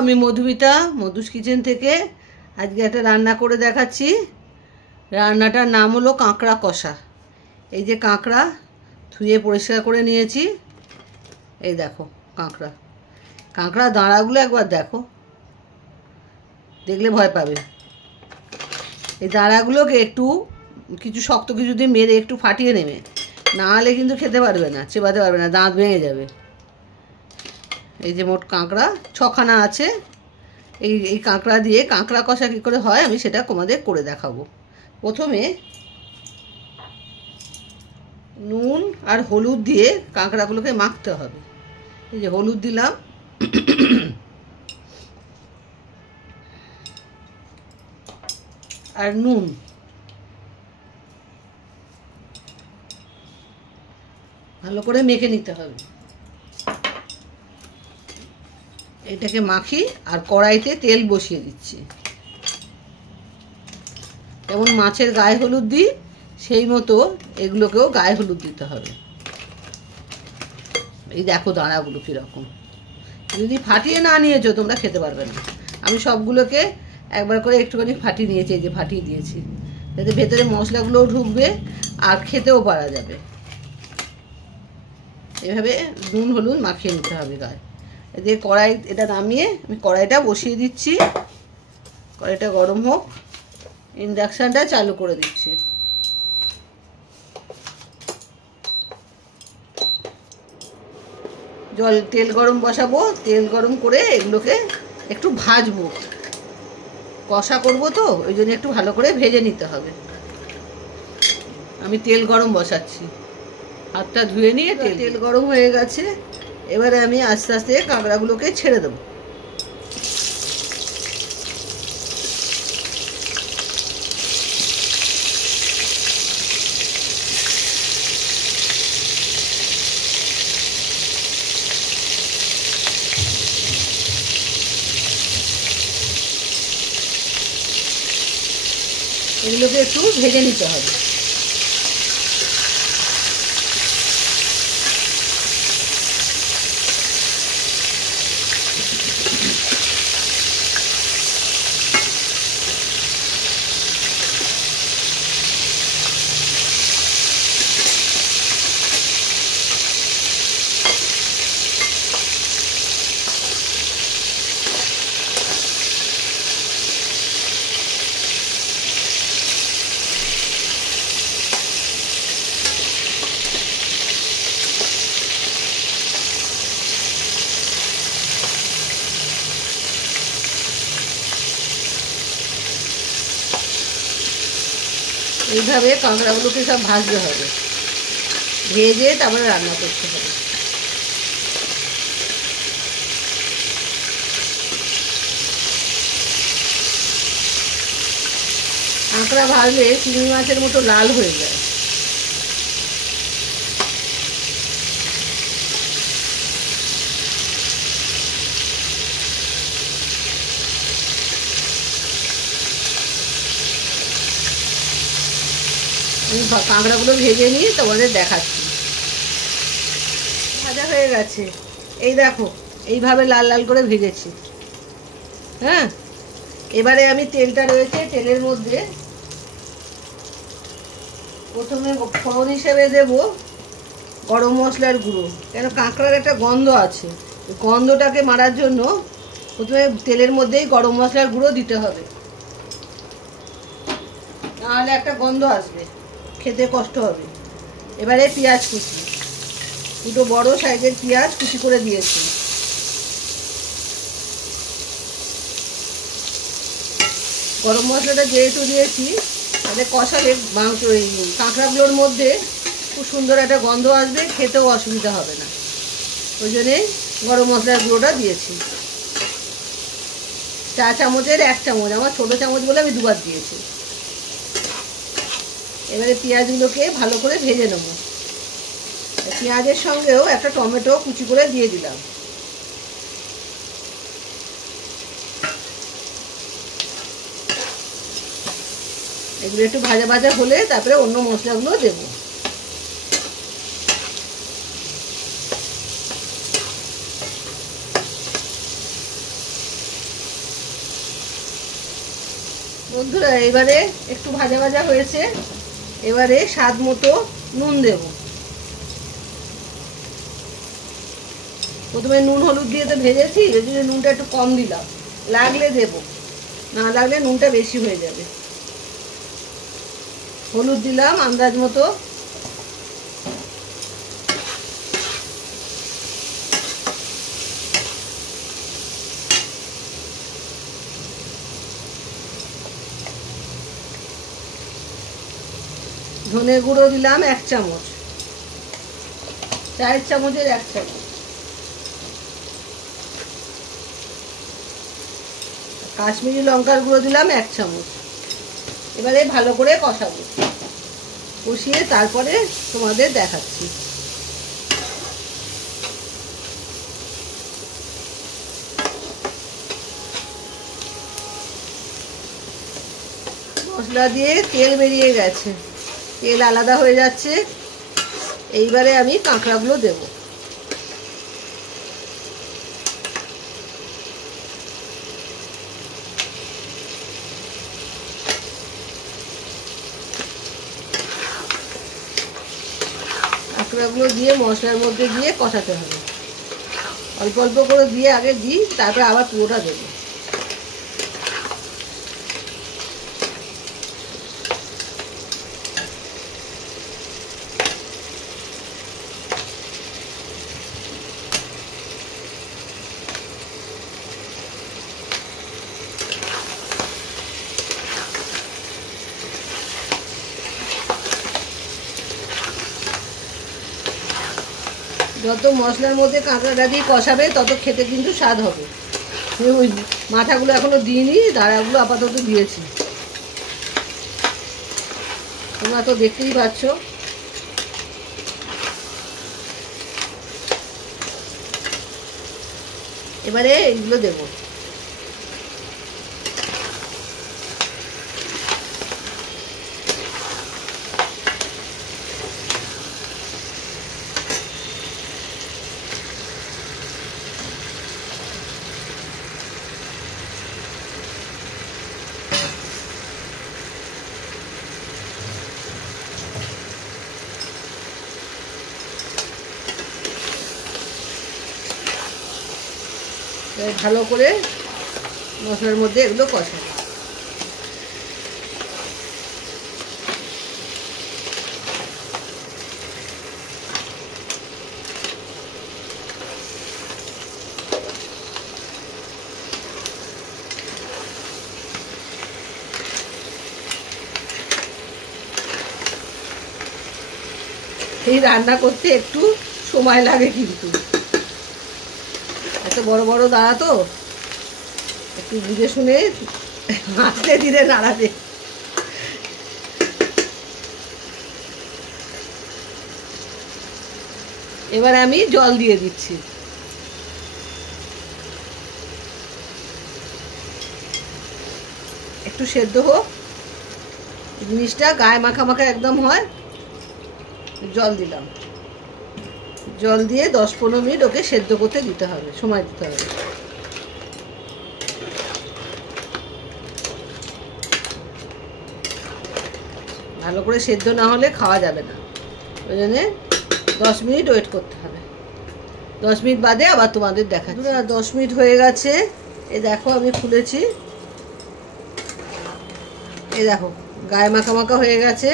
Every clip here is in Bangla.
আমি মধুমিতা মধুস কিচেন থেকে আজকে একটা রান্না করে দেখাচ্ছি। রান্নাটার নাম হলো কাঁকড়া কষা। এই যে কাঁকড়া ধুয়ে পরিষ্কার করে নিয়েছি। এই দেখো কাঁকড়া দাঁড়াগুলো একবার দেখো, দেখলে ভয় পাবে। এই দাঁড়াগুলোকে একটু কিছু শক্ত কিছু দিয়ে মেরে একটু ফাটিয়ে নেবে, না হলে কিন্তু খেতে পারবে না, চেবাতে পারবে না, দাঁত ভেঙে যাবে। এই যে মোট কাঁকড়া 6খানা আছে। এই কাঁকড়া দিয়ে কাঁকড়া কষা কী করে হয় আমি সেটা তোমাদের করে দেখাবো। প্রথমে নুন আর হলুদ দিয়ে কাঁকড়াগুলোকে মাখতে হবে। এই যে হলুদ দিলাম, আর নুন, ভালো করে মেখে নিতে হবে। এটাকে মাখি আর কড়াইতে তেল বসিয়ে দিচ্ছি। যেমন মাছের গায়ে হলুদ দিই সেই মতো এগুলোকেও গায়ে হলুদ দিতে হবে। এই দেখো দাঁড়াগুলো কীরকম, যদি ফাটিয়ে না নিয়েছো তোমরা খেতে পারবে না। আমি সবগুলোকে একবার করে একটুখানি ফাটিয়ে নিয়েছি, এই যে ফাটিয়ে দিয়েছি, যাতে ভেতরে মশলাগুলোও ঢুকবে আর খেতেও পারা যাবে। এভাবে নুন হলুদ মাখিয়ে নিতে হবে গায়ে। এই যে কড়াই, এটা নামিয়ে আমি কড়াইটা বসিয়ে দিচ্ছি। কড়াইটা গরম হোক, ইন্ডাকশানটা চালু করে দিচ্ছি। তেল গরম বসাবো, তেল গরম করে এগুলোকে একটু ভাজবো। কষা করব তো ওই জন্য একটু ভালো করে ভেজে নিতে হবে। আমি তেল গরম বসাচ্ছি, হাতটা ধুয়ে নিয়ে। তেল গরম হয়ে গেছে, এবারে আমি আস্তে আস্তে কাঁকড়াগুলোকে ছেড়ে দেবো। এগুলোকে একটু ভেজে নিতে হবে। এইভাবে কাঁকড়াগুলোকে সব ভাজতে হবে, ভেজে তারপরে রান্না করতে হবে। কাঁকড়া ভাজলে চিংড়ি মাছের মতো লাল হয়ে যায়। আমি কাঁকড়াগুলো ভেজে নিই, তোমাদের দেখাচ্ছি। ভাজা হয়ে গেছে, এই দেখো এইভাবে লাল লাল করে ভেজেছি। হ্যাঁ, এবারে আমি তেলটা রয়েছে, তেলের মধ্যে প্রথমে ফোড়ন হিসেবে দেব গরম মশলার গুঁড়ো। কেন কাঁকড়ার একটা গন্ধ আছে, গন্ধটাকে মারার জন্য প্রথমে তেলের মধ্যেই গরম মশলার গুঁড়ো দিতে হবে, নাহলে একটা গন্ধ আসবে, খেতে কষ্ট হবে। এবারে পেঁয়াজ কুচি, দুটো বড় সাইজের পেঁয়াজ কুচি করে দিয়েছি। গরম মশলাটা যেহেতু দিয়েছি তাহলে কষালে মাংস এই কাঁকড়াগুলোর মধ্যে খুব সুন্দর একটা গন্ধ আসবে, খেতেও অসুবিধা হবে না। ওই জন্যে গরম মশলার গুঁড়োটা দিয়েছি। 4 চামচের 1 চামচ, আমার ছোটো চামচ বলে আমি 2 বার দিয়েছি। এবারে পেঁয়াজগুলোকে ভালো করে ভেজে নেব। পেঁয়াজের সঙ্গেও একটা টমেটো কুচি করে দিয়ে দিলাম। এগুলো একটু ভাজা ভাজা হলে তারপরে অন্য মশলাগুলো দেবো। বন্ধুরা এবারে একটু ভাজা ভাজা হয়েছে, এবারে স্বাদ মতো নুন দেব। প্রথমে নুন হলুদ দিয়ে তো ভেজেছি, ওই জন্য নুনটা একটু কম দিলাম, লাগলে দেব, না লাগলে নুনটা বেশি হয়ে যাবে। হলুদ দিলাম আন্দাজ মতো, ধনে গুঁড়ো দিলাম 1 চামচ, চায়ের চামচের 1 চামচ, কাশ্মীরি লঙ্কার গুঁড়ো দিলাম 1 চামচ। এবারে ভালো করে কষাবো, কষিয়ে তারপরে তোমাদের দেখাচ্ছি। মশলা দিয়ে তেল বেরিয়ে গেছে, তেল আলাদা হয়ে যাচ্ছে। এইবারে আমি কাঁকড়াগুলো দেব। কাঁকড়াগুলো দিয়ে মশলার মধ্যে দিয়ে কষাতে হবে, অল্প অল্প করে দিয়ে আগে দিই, তারপরে আবার পুরোটা দেবো। যত মশলার মধ্যে কাঁকড়াটা দিয়ে কষাবে তত খেতে কিন্তু স্বাদ হবে। ওই মাথাগুলো এখনো দিইনি, দাঁড়াগুলো আপাতত দিয়েছি, তোমরা তো দেখতেই পাচ্ছ। এবারে এইগুলো দেবো। ভালো করে মশলার মধ্যে এগুলো কষাবো। এই রান্না করতে একটু সময় লাগে, কিন্তু এত বড় বড় দাঁড়া তো একটু বুঝে শুনে আস্তে ধীরে নাড়াবে। এবারে আমি জল দিয়ে দিচ্ছি। একটু সেদ্ধ হোক, জিনিসটা গায়ে মাখা মাখা একদম হয়। জল দিলাম, জল দিয়ে 10-15 মিনিট ওকে সেদ্ধ করতে দিতে হবে, সময় দিতে হবে। ভালো করে সেদ্ধ না হলে খাওয়া যাবে না, ওই জন্যে 10 মিনিট ওয়েট করতে হবে। 10 মিনিট বাদে আবার তোমাদের দেখাচ্ছি। 10 মিনিট হয়ে গেছে, এই দেখো আমি খুলেছি, এই দেখো গায়ে মাখা মাখা হয়ে গেছে।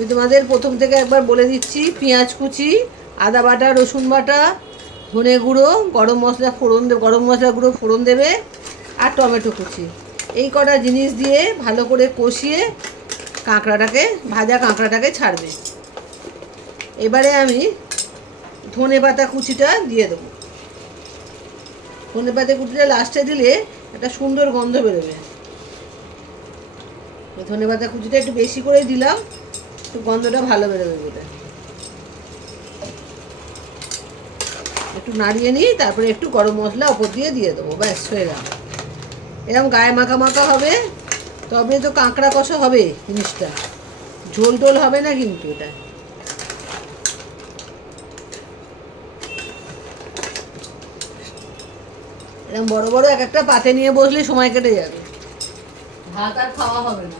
আমি তোমাদের প্রথম থেকে একবার বলে দিচ্ছি, পেঁয়াজ কুচি, আদা বাটা, রসুন বাটা, ধনে গুঁড়ো, গরম মশলা ফোড়ন দেবে, গরম মশলা গুঁড়ো ফোড়ন দেবে, আর টমেটো কুচি, এই কটা জিনিস দিয়ে ভালো করে কষিয়ে কাঁকড়াটাকে, ভাজা কাঁকড়াটাকে ছাড়বে। এবারে আমি ধনে পাতা কুচিটা দিয়ে দেবো। ধনে পাতা কুচিটা লাস্টে দিলে একটা সুন্দর গন্ধ বেরোবে। ধনে পাতা কুচিটা একটু বেশি করে দিলাম, একটু গন্ধটা ভালো বেরোবে বলে। একটু নাড়িয়ে নিই, তারপরে একটু গরম মশলা ওপর দিয়ে দেবো, ব্যাস হয়ে গেল। এরকম গায়ে মাখা মাখা হবে, তবে তো কাঁকড়া কষা হবে জিনিসটা, ঝোল টোল হবে না কিন্তু। এটা এরকম বড় বড় এক একটা পাতে নিয়ে বসলে সময় কেটে যাবে, ভাত আর খাওয়া হবে না,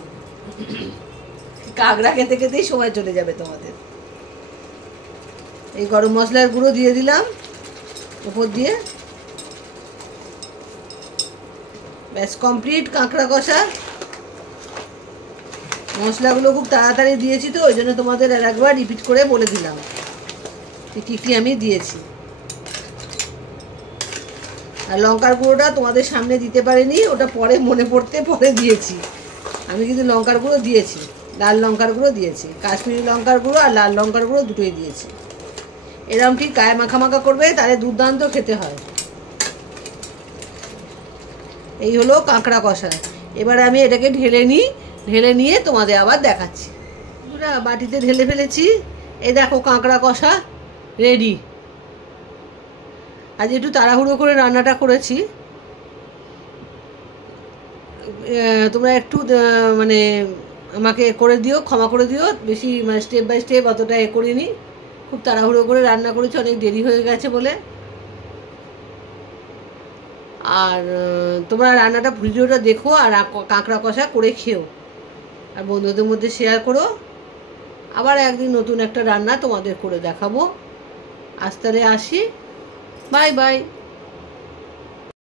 কাঁকড়া খেতে খেতেই সময় চলে যাবে তোমাদের। এই গরম মশলার গুঁড়ো দিয়ে দিলাম উপর দিয়ে, ব্যাস কমপ্লিট কাঁকড়া কষা। মশলাগুলো খুব তাড়াতাড়ি দিয়েছি তো ওই জন্য তোমাদের আর একবার রিপিট করে বলে দিলাম কী কী আমি দিয়েছি। আর লঙ্কার গুঁড়োটা তোমাদের সামনে দিতে পারিনি, ওটা পরে মনে পড়তে পরে দিয়েছি। আমি কিন্তু লঙ্কার গুঁড়ো দিয়েছি, লাল লঙ্কার গুঁড়ো দিয়েছি, কাশ্মীরি লঙ্কার গুঁড়ো আর লাল লঙ্কার গুঁড়ো দুটোই দিয়েছি। এরকম ঠিক গায়ে মাখা মাখা করবে, তাহলে দুর্দান্ত খেতে হয়। এই হলো কাঁকড়া কষা। এবার আমি এটাকে ঢেলে নিই, ঢেলে নিয়ে তোমাদের আবার দেখাচ্ছি। পুরা বাটিতে ঢেলে ফেলেছি, এই দেখো কাঁকড়া কষা রেডি। আজ একটু তাড়াহুড়ো করে রান্নাটা করেছি, তোমরা একটু মানে আমাকে করে দিও, ক্ষমা করে দিও, বেশি মানে স্টেপ বাই স্টেপ অতটা করিনি, খুব তাড়াহুড়ো করে রান্না করেছি, অনেক দেরি হয়ে গেছে বলে। আর তোমরা রান্নাটা ভিডিওটা দেখো আর কাঁকড়া কষা করে খেও, আর বন্ধুদের মধ্যে শেয়ার করো। আবার একদিন নতুন একটা রান্না তোমাদের করে দেখাবো। আজ তাহলে আসি, বাই বাই।